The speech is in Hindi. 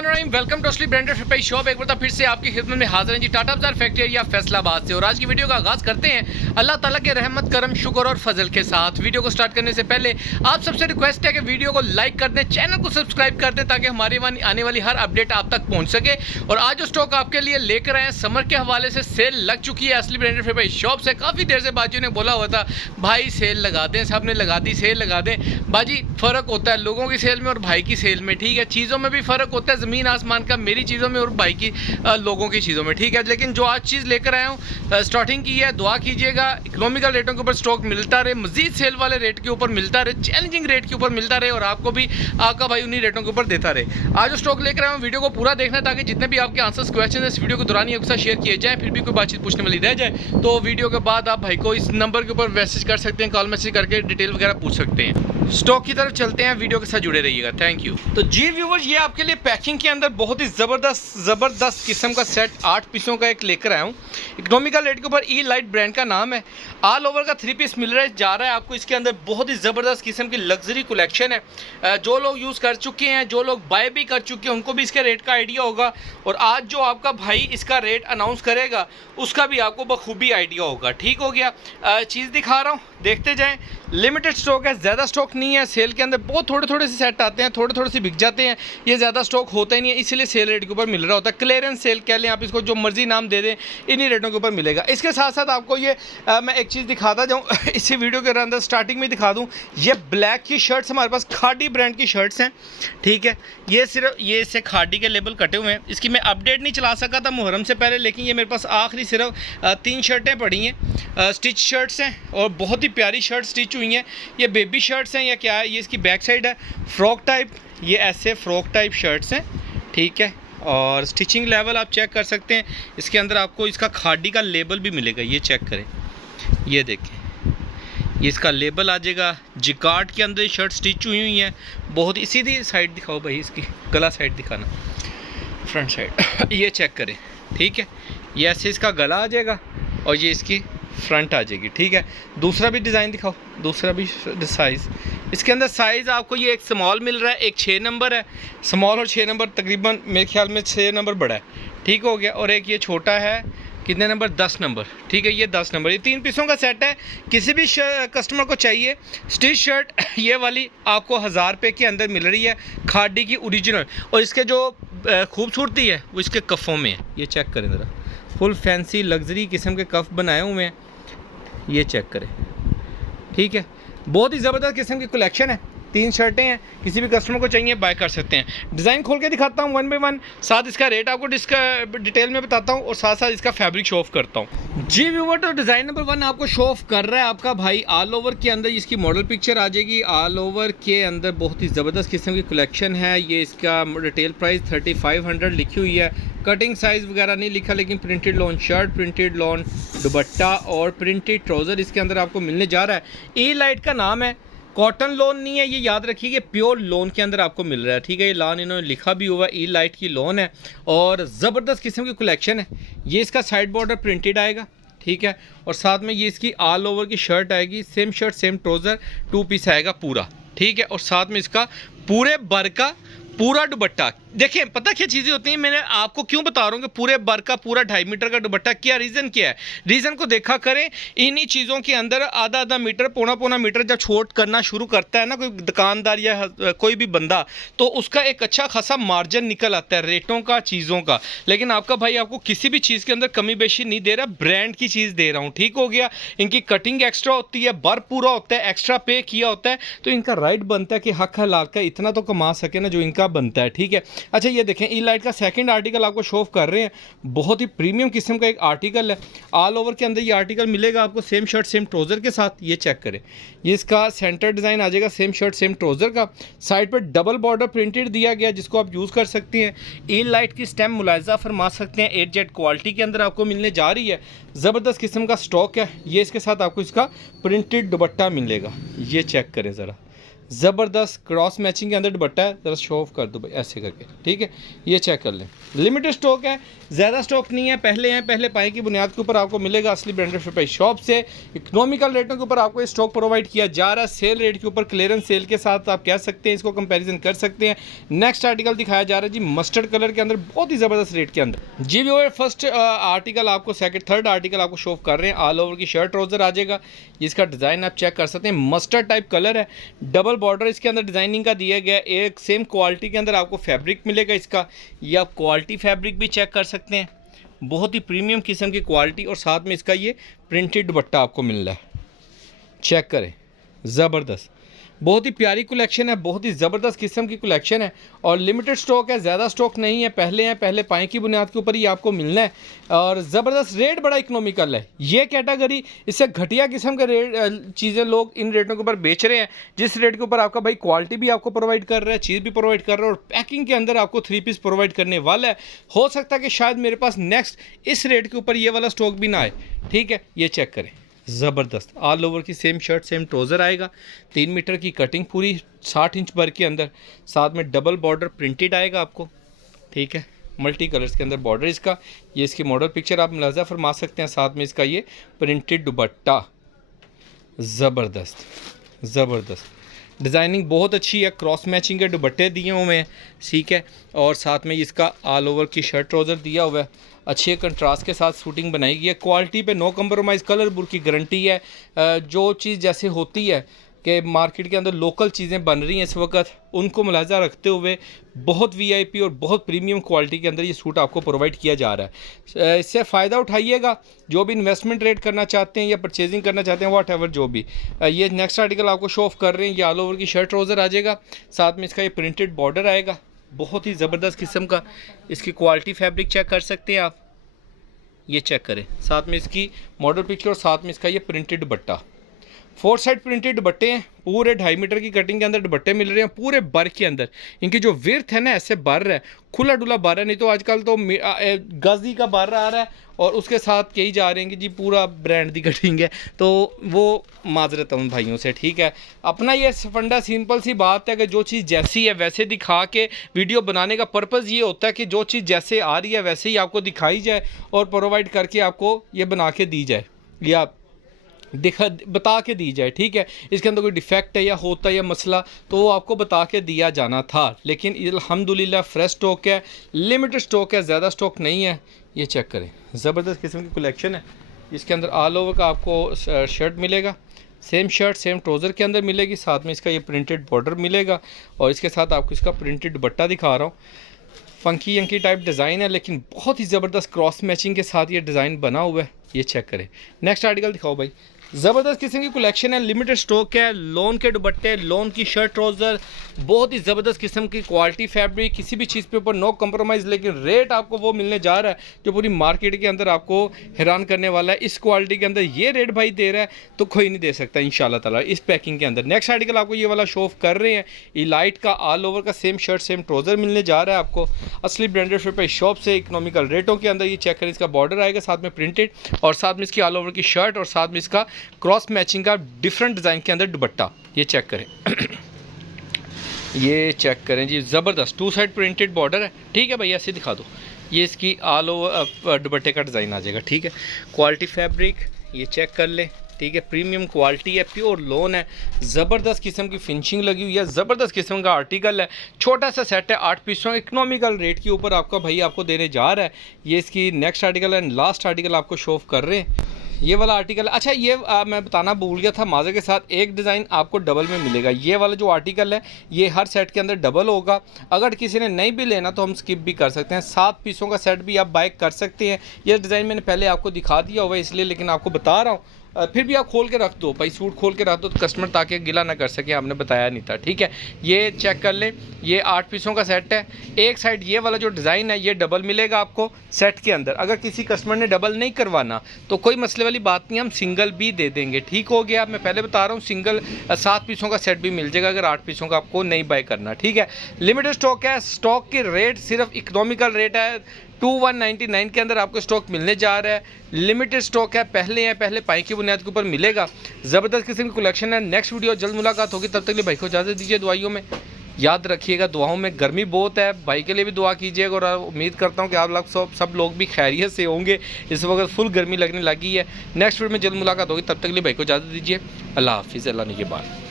वेलकम टू असली ब्रांडेड फुटपाई शॉप। एक बार फिर से आपकी खिदमत में हाजिर हैं जी टाटा बाजार फैक्ट्री एरिया फैसलाबाद से। और आज की वीडियो का आगाज़ करते हैं अल्लाह ताला के रहमत करम शुक्र और फजल के साथ। वीडियो को स्टार्ट करने से पहले आप सबसे रिक्वेस्ट है कि वीडियो को लाइक कर दें, चैनल को सब्सक्राइब कर दें ताकि हमारी आने वाली हर अपडेट आप तक पहुँच सके। और आज जो स्टॉक आपके लिए लेकर आए हैं, समर के हवाले से सेल लग चुकी है असली ब्रांडेड फुटपाई शॉप से। काफ़ी देर से बाजियों ने बोला हुआ था भाई सेल लगा दें, सब ने लगा दी सेल लगा दें। बाजी फ़र्क होता है लोगों की सेल में और भाई की सेल में, ठीक है। चीज़ों में भी फ़र्क होता है, ज़मीन आसमान का, मेरी चीज़ों में और भाई की लोगों की चीज़ों में, ठीक है। लेकिन जो आज चीज़ लेकर आया हूँ स्टार्टिंग की है, दुआ कीजिएगा इकोनॉमिकल रेटों के ऊपर स्टॉक मिलता रहे, मजीद सेल वाले रेट के ऊपर मिलता रहे, चैलेंजिंग रेट के ऊपर मिलता रहे और आपको भी आपका भाई उन्हीं रेटों के ऊपर देता रहे। आज जो स्टॉक लेकर आया हूँ वीडियो को पूरा देखना है ताकि जितने भी आपके आंसर्स क्वेश्चन है इस वीडियो के दौरान ही आपके साथ शेयर किए जाए। फिर भी कोई बातचीत पूछने वाली रह जाए तो वीडियो के बाद आप भाई को इस नंबर के ऊपर मैसेज कर सकते हैं, कॉल मैसेज करके डिटेल वगैरह पूछ सकते हैं। स्टॉक की तरफ चलते हैं, वीडियो के साथ जुड़े रहिएगा। Thank you. तो जी व्यूवर्स, ये आपके लिए पैकिंग के अंदर बहुत ही ज़बरदस्त किस्म का सेट 8 पीसों का एक लेकर आया हूँ। इकोनॉमिकल रेट के ऊपर ई लाइट ब्रांड का नाम है। ऑल ओवर का 3 पीस मिल रहा है, जा रहा है आपको। इसके अंदर बहुत ही ज़बरदस्त किस्म की लग्जरी कलेक्शन है। जो लोग यूज़ कर चुके हैं, जो लोग बाय भी कर चुके हैं, उनको भी इसके रेट का आइडिया होगा। और आज जो आपका भाई इसका रेट अनाउंस करेगा उसका भी आपको बखूबी आइडिया होगा। ठीक हो गया। चीज़ दिखा रहा हूँ, देखते जाएँ। लिमिटेड स्टॉक है, ज़्यादा स्टॉक नहीं है। सेल के अंदर बहुत थोड़े से सेट आते हैं, थोड़े से बिक जाते हैं। ये ज़्यादा स्टॉक होता ही नहीं है, इसीलिए सेल रेट के ऊपर मिल रहा होता है। क्लियरेंस सेल कह लें आप इसको, जो मर्जी नाम दे दें, इन्हीं रेटों के ऊपर मिलेगा। इसके साथ साथ आपको ये मैं एक चीज़ दिखाता जाऊँ इसी वीडियो के अंदर स्टार्टिंग में दिखा दूँ। ये ब्लैक की शर्ट्स हमारे पास खादी ब्रांड की शर्ट्स हैं, ठीक है। ये सिर्फ ये इससे खादी के लेबल कटे हुए हैं। इसकी मैं अपडेट नहीं चला सका था मुहर्रम से पहले, लेकिन ये मेरे पास आखिरी सिर्फ 3 शर्टें पड़ी हैं। स्टिच शर्ट्स हैं और बहुत ही प्यारी शर्ट स्टिच हुई हैं। ये बेबी शर्ट्स हैं या क्या है, ये इसकी बैक साइड है फ्रॉक टाइप। ये ऐसे फ्रॉक टाइप शर्ट्स हैं, ठीक है। और स्टिचिंग लेवल आप चेक कर सकते हैं। इसके अंदर आपको इसका खादी का लेबल भी मिलेगा, ये चेक करें, ये देखें, ये इसका लेबल आ जाएगा। जिकार्ड के अंदर शर्ट स्टिच हुई हैं। बहुत ही सीधी साइड दिखाओ भाई, इसकी गला साइड दिखाना, फ्रंट साइड ये चेक करें, ठीक है। ये ऐसे इसका गला आ जाएगा और ये इसकी फ्रंट आ जाएगी, ठीक है। दूसरा भी डिज़ाइन दिखाओ, दूसरा भी साइज़। इसके अंदर साइज़ आपको ये एक स्मॉल मिल रहा है, एक 6 नंबर है। स्मॉल और 6 नंबर तकरीबन मेरे ख्याल में 6 नंबर बड़ा है, ठीक हो गया। और एक ये छोटा है, कितने नंबर, 10 नंबर, ठीक है। ये 10 नंबर, ये 3 पीसों का सेट है। किसी भी कस्टमर को चाहिए स्टिच शर्ट, ये वाली आपको 1000 रुपये के अंदर मिल रही है, खादी की ओरिजिनल। और इसके जो खूबसूरती है वो इसके कफ़ों में है, ये चेक करें ज़रा। फुल फैंसी लग्जरी किस्म के कफ़ बनाए हुए हैं, ये चेक करें, ठीक है। बहुत ही ज़बरदस्त किस्म की कलेक्शन है। 3 शर्टें हैं, किसी भी कस्टमर को चाहिए बाय कर सकते हैं। डिज़ाइन खोल के दिखाता हूँ 1 बाय 1, साथ इसका रेट आपको डिटेल में बताता हूँ और साथ साथ इसका फैब्रिक शो ऑफ करता हूँ। जी व्यूअर, तो डिज़ाइन नंबर 1 आपको शो ऑफ कर रहा है आपका भाई। ऑल ओवर के अंदर इसकी मॉडल पिक्चर आ जाएगी। ऑल ओवर के अंदर बहुत ही ज़बरदस्त किस्म की कलेक्शन है। ये इसका रिटेल प्राइस 3500 लिखी हुई है। कटिंग साइज़ वगैरह नहीं लिखा, लेकिन printed lawn shirt, printed lawn दुपट्टा और प्रिंटेड ट्राउज़र इसके अंदर आपको मिलने जा रहा है। ई लाइट का नाम है, कॉटन लोन नहीं है, ये याद रखिए, ये प्योर लोन के अंदर आपको मिल रहा है, ठीक है। ये लॉन इन्होंने लिखा भी हुआ है, ई लाइट की लोन है और ज़बरदस्त किस्म की कलेक्शन है। ये इसका साइड बॉर्डर प्रिंटेड आएगा, ठीक है। और साथ में ये इसकी ऑल ओवर की शर्ट आएगी, same shirt same trouser, 2 piece आएगा पूरा, ठीक है। और साथ में इसका पूरे बर का पूरा दुपट्टा। देखिए पता क्या चीज़ें होती हैं, मैंने आपको क्यों बता रहा हूँ कि पूरे बर का पूरा 2.5 मीटर का दुपट्टा, क्या रीज़न क्या है। रीज़न को देखा करें, इन्हीं चीज़ों के अंदर आधा मीटर, पौना मीटर जब छोट करना शुरू करता है ना कोई दुकानदार या कोई भी बंदा, तो उसका एक अच्छा खासा मार्जिन निकल आता है रेटों का, चीज़ों का। लेकिन आपका भाई आपको किसी भी चीज़ के अंदर कमी बेशी नहीं दे रहा, ब्रांड की चीज़ दे रहा हूँ, ठीक हो गया। इनकी कटिंग एक्स्ट्रा होती है, बर पूरा होता है, एक्स्ट्रा पे किया होता है, तो इनका राइट बनता है कि हक हलाल का इतना तो कमा सके ना जो इनका बनता है, ठीक है। अच्छा ये देखें, ई लाइट का सेकंड आर्टिकल आपको शो ऑफ कर रहे हैं। बहुत ही प्रीमियम किस्म का एक आर्टिकल है। ऑल ओवर के अंदर ये आर्टिकल मिलेगा आपको सेम शर्ट सेम ट्राउज़र के साथ, ये चेक करें। ये इसका सेंटर डिज़ाइन आ जाएगा सेम शर्ट सेम ट्राउज़र का। साइड पर डबल बॉर्डर प्रिंटेड दिया गया जिसको आप यूज़ कर सकते हैं। ई लाइट की स्टेम मुलायजा फरमा सकते हैं, 8Z क्वालिटी के अंदर आपको मिलने जा रही है। ज़बरदस्त किस्म का स्टॉक है। ये इसके साथ आपको इसका प्रिंटेड दुपट्टा मिलेगा, ये चेक करें ज़रा, ज़बरदस्त क्रॉस मैचिंग के अंदर दुपट्टा है। ज़रा शो ऑफ कर दो भाई ऐसे करके, ठीक है। ये चेक कर लें, लिमिटेड स्टॉक है, ज़्यादा स्टॉक नहीं है। पहले पाए की बुनियाद के ऊपर आपको मिलेगा असली ब्रांडेड फुटवेयर शॉप से। इकोनॉमिकल रेटों के ऊपर आपको ये स्टॉक प्रोवाइड किया जा रहा है, सेल रेट के ऊपर, क्लियरेंस सेल के साथ आप कह सकते हैं, इसको कंपेरिजन कर सकते हैं। नेक्स्ट आर्टिकल दिखाया जा रहा है जी मस्टर्ड कलर के अंदर, बहुत ही ज़बरदस्त रेट के अंदर जी। व्यूअर फर्स्ट आर्टिकल आपको थर्ड आर्टिकल आपको शो कर रहे हैं। ऑल ओवर की शर्ट ट्राउजर आ जाएगा, जिसका डिज़ाइन आप चेक कर सकते हैं। मस्टर्ड टाइप कलर है, डबल बॉर्डर इसके अंदर डिज़ाइनिंग का दिया गया। एक सेम क्वालिटी के अंदर आपको फैब्रिक मिलेगा इसका, ये आप क्वालिटी फैब्रिक भी चेक कर सकते हैं, बहुत ही प्रीमियम किस्म की क्वालिटी। और साथ में इसका ये प्रिंटेड दुपट्टा आपको मिल रहा है, चेक करें, ज़बरदस्त, बहुत ही प्यारी कलेक्शन है, बहुत ही ज़बरदस्त किस्म की कलेक्शन है। और लिमिटेड स्टॉक है, ज़्यादा स्टॉक नहीं है। पहले पाए की बुनियाद के ऊपर ही आपको मिलना है। और ज़बरदस्त रेट बड़ा इकोनॉमिकल है। ये कैटेगरी, इससे घटिया किस्म के रेट चीज़ें लोग इन रेटों के ऊपर बेच रहे हैं, जिस रेट के ऊपर आपका भाई क्वालिटी भी आपको प्रोवाइड कर रहा है, चीज़ भी प्रोवाइड कर रहा है, और पैकिंग के अंदर आपको 3 पीस प्रोवाइड करने वाला है। हो सकता है कि शायद मेरे पास नेक्स्ट इस रेट के ऊपर ये वाला स्टॉक भी ना आए, ठीक है। ये चेक करें, ज़बरदस्त ऑल ओवर की सेम शर्ट सेम ट्राउज़र आएगा, 3 मीटर की कटिंग पूरी 60 इंच भर के अंदर, साथ में डबल बॉर्डर प्रिंटेड आएगा आपको, ठीक है। मल्टी कलर्स के अंदर बॉर्डर इसका, ये इसकी मॉडल पिक्चर आप मुलाजा फरमा सकते हैं। साथ में इसका ये प्रिंटेड दुपट्टा, ज़बरदस्त ज़बरदस्त डिज़ाइनिंग बहुत अच्छी है, क्रॉस मैचिंग के दुपट्टे दिए हुए हैं, ठीक है। और साथ में इसका ऑल ओवर की शर्ट ट्राउज़र दिया हुआ है, अच्छे कंट्रास्ट के साथ शूटिंग बनाई गई है। क्वालिटी पे नो कंप्रोमाइज़, कलर बुर की गारंटी है। जो चीज़ जैसे होती है कि मार्केट के अंदर लोकल चीज़ें बन रही हैं इस वक्त, उनको मुलाजा रखते हुए बहुत वीआईपी और बहुत प्रीमियम क्वालिटी के अंदर ये सूट आपको प्रोवाइड किया जा रहा है। इससे फ़ायदा उठाइएगा, जो भी इन्वेस्टमेंट रेट करना चाहते हैं या परचेजिंग करना चाहते हैं, वॉट एवर जो भी। ये नेक्स्ट आर्टिकल आपको शो ऑफ कर रहे हैं, ये ऑल ओवर की शर्ट ट्राउज़र आ जाएगा, साथ में इसका ये प्रिंटेड बॉर्डर आएगा, बहुत ही ज़बरदस्त किस्म का। इसकी क्वालिटी फैब्रिक चेक कर सकते हैं आप, ये चेक करें। साथ में इसकी मॉडल पिक्चर और साथ में इसका ये प्रिंटेड दुपट्टा, 4 साइड प्रिंटेड दुपट्टे हैं, पूरे 2.5 मीटर की कटिंग के अंदर दुपट्टे मिल रहे हैं, पूरे बर के अंदर। इनकी जो विर्थ है ना, ऐसे बर है, खुला डुला बर है, नहीं तो आजकल तो गज़ी का बर आ रहा है और उसके साथ यही जा रहे हैं कि जी पूरा ब्रांड दी कटिंग है, तो वो माजरत उन भाइयों से, ठीक है। अपना ये फंडा सिंपल सी बात है कि जो चीज़ जैसी है वैसे दिखा के वीडियो बनाने का पर्पज़ ये होता है कि जो चीज़ जैसे आ रही है वैसे ही आपको दिखाई जाए और प्रोवाइड करके आपको ये बना के दी जाए, या बता के दी जाए, ठीक है। इसके अंदर कोई डिफेक्ट है या होता है या मसला, तो वो आपको बता के दिया जाना था। लेकिन अल्हम्दुलिल्लाह फ्रेश स्टॉक है, लिमिटेड स्टॉक है, ज़्यादा स्टॉक नहीं है। ये चेक करें, ज़बरदस्त किस्म की कलेक्शन है। इसके अंदर ऑल ओवर का आपको शर्ट मिलेगा, सेम शर्ट सेम ट्राउज़र के अंदर मिलेगी, साथ में इसका ये प्रिंटेड बॉर्डर मिलेगा, और इसके साथ आपको इसका प्रिंटेड दुपट्टा दिखा रहा हूँ। फंकी यंकी टाइप डिज़ाइन है, लेकिन बहुत ही ज़बरदस्त क्रॉस मैचिंग के साथ ये डिज़ाइन बना हुआ है। ये चेक करें। नेक्स्ट आर्टिकल दिखाओ भाई, ज़बरदस्त किस्म की कलेक्शन है, लिमिटेड स्टॉक है। लोन के दुपट्टे, लोन की शर्ट ट्राउज़र, बहुत ही ज़बरदस्त किस्म की क्वालिटी फैब्रिक, किसी भी चीज़ पे ऊपर नो कंप्रोमाइज़। लेकिन रेट आपको वो मिलने जा रहा है जो पूरी मार्केट के अंदर आपको हैरान करने वाला है। इस क्वालिटी के अंदर ये रेट भाई दे रहा है तो कोई नहीं दे सकता इंशाल्लाह ताला इस पैकिंग के अंदर। नेक्स्ट आर्टिकल आपको ये वाला शो ऑफ कर रहे हैं, इलाइट का ऑल ओवर का सेम शर्ट सेम ट्राउज़र मिलने जा रहा है आपको असली ब्रांडेड फुटवेयर शॉप से, इकोनॉमिकल रेटों के अंदर। ये चेक करें, इसका बॉर्डर आएगा साथ में प्रिंटेड, और साथ में इसकी ऑल ओवर की शर्ट, और साथ में इसका क्रॉस मैचिंग का डिफरेंट डिज़ाइन के अंदर दुपट्टा। ये चेक करें ये चेक करें जी, ज़बरदस्त 2 साइड प्रिंटेड बॉर्डर है, ठीक है भैया। ऐसे दिखा दो, ये इसकी ऑल ओवर दुपट्टे का डिज़ाइन आ जाएगा, ठीक है। क्वालिटी फैब्रिक ये चेक कर ले, ठीक है, प्रीमियम क्वालिटी है, प्योर लोन है, ज़बरदस्त किस्म की फिनिशिंग लगी हुई है, ज़बरदस्त किस्म का आर्टिकल है। छोटा सा सेट है, 8 पीसों, इकोनॉमिकल रेट के ऊपर आपका भाई आपको देने जा रहा है। ये इसकी next article and last article आपको शो ऑफ कर रहे हैं, ये वाला आर्टिकल। अच्छा ये मैं बताना भूल गया था, माज़े के साथ एक डिज़ाइन आपको डबल में मिलेगा। ये वाला जो आर्टिकल है ये हर सेट के अंदर डबल होगा। अगर किसी ने नहीं भी लेना तो हम स्किप भी कर सकते हैं, 7 पीसों का सेट भी आप बाय कर सकते हैं। ये डिज़ाइन मैंने पहले आपको दिखा दिया हुआ है इसलिए, लेकिन आपको बता रहा हूँ, फिर भी आप खोल के रख दो भाई, सूट खोल के रख दो तो कस्टमर ताकि गिला ना कर सके, हमने बताया नहीं था, ठीक है। ये चेक कर लें, ये 8 पीसों का सेट है। एक साइड ये वाला जो डिज़ाइन है ये डबल मिलेगा आपको सेट के अंदर। अगर किसी कस्टमर ने डबल नहीं करवाना तो कोई मसले वाली बात नहीं, हम सिंगल भी दे देंगे, ठीक हो गया। मैं पहले बता रहा हूँ, सिंगल 7 पीसों का सेट भी मिल जाएगा अगर 8 पीसों का आपको नहीं बाय करना, ठीक है। लिमिटेड स्टॉक है, स्टॉक की रेट सिर्फ इकोनॉमिकल रेट है, 2199 के अंदर आपको स्टॉक मिलने जा रहा है। लिमिटेड स्टॉक है, पहले पाई की बुनियाद के ऊपर मिलेगा। ज़बरदस्त किस्म की कलेक्शन है। नेक्स्ट वीडियो जल्द मुलाकात होगी, तब तक के लिए भाई को इजाज़त दीजिए। दुआइयों में याद रखिएगा, दुआओं में गर्मी बहुत है, भाई के लिए भी दुआ कीजिएगा और उम्मीद करता हूँ कि आप लोग सब लोग भी खैरियत से होंगे। इस वक्त फुल गर्मी लगने लगी है। नेक्स्ट वीडियो में जल्द मुलाकात होगी, तब तक के लिए भाई को इजाज़त दीजिए। अल्लाह हाफिज़, अल्लाह निगहबान।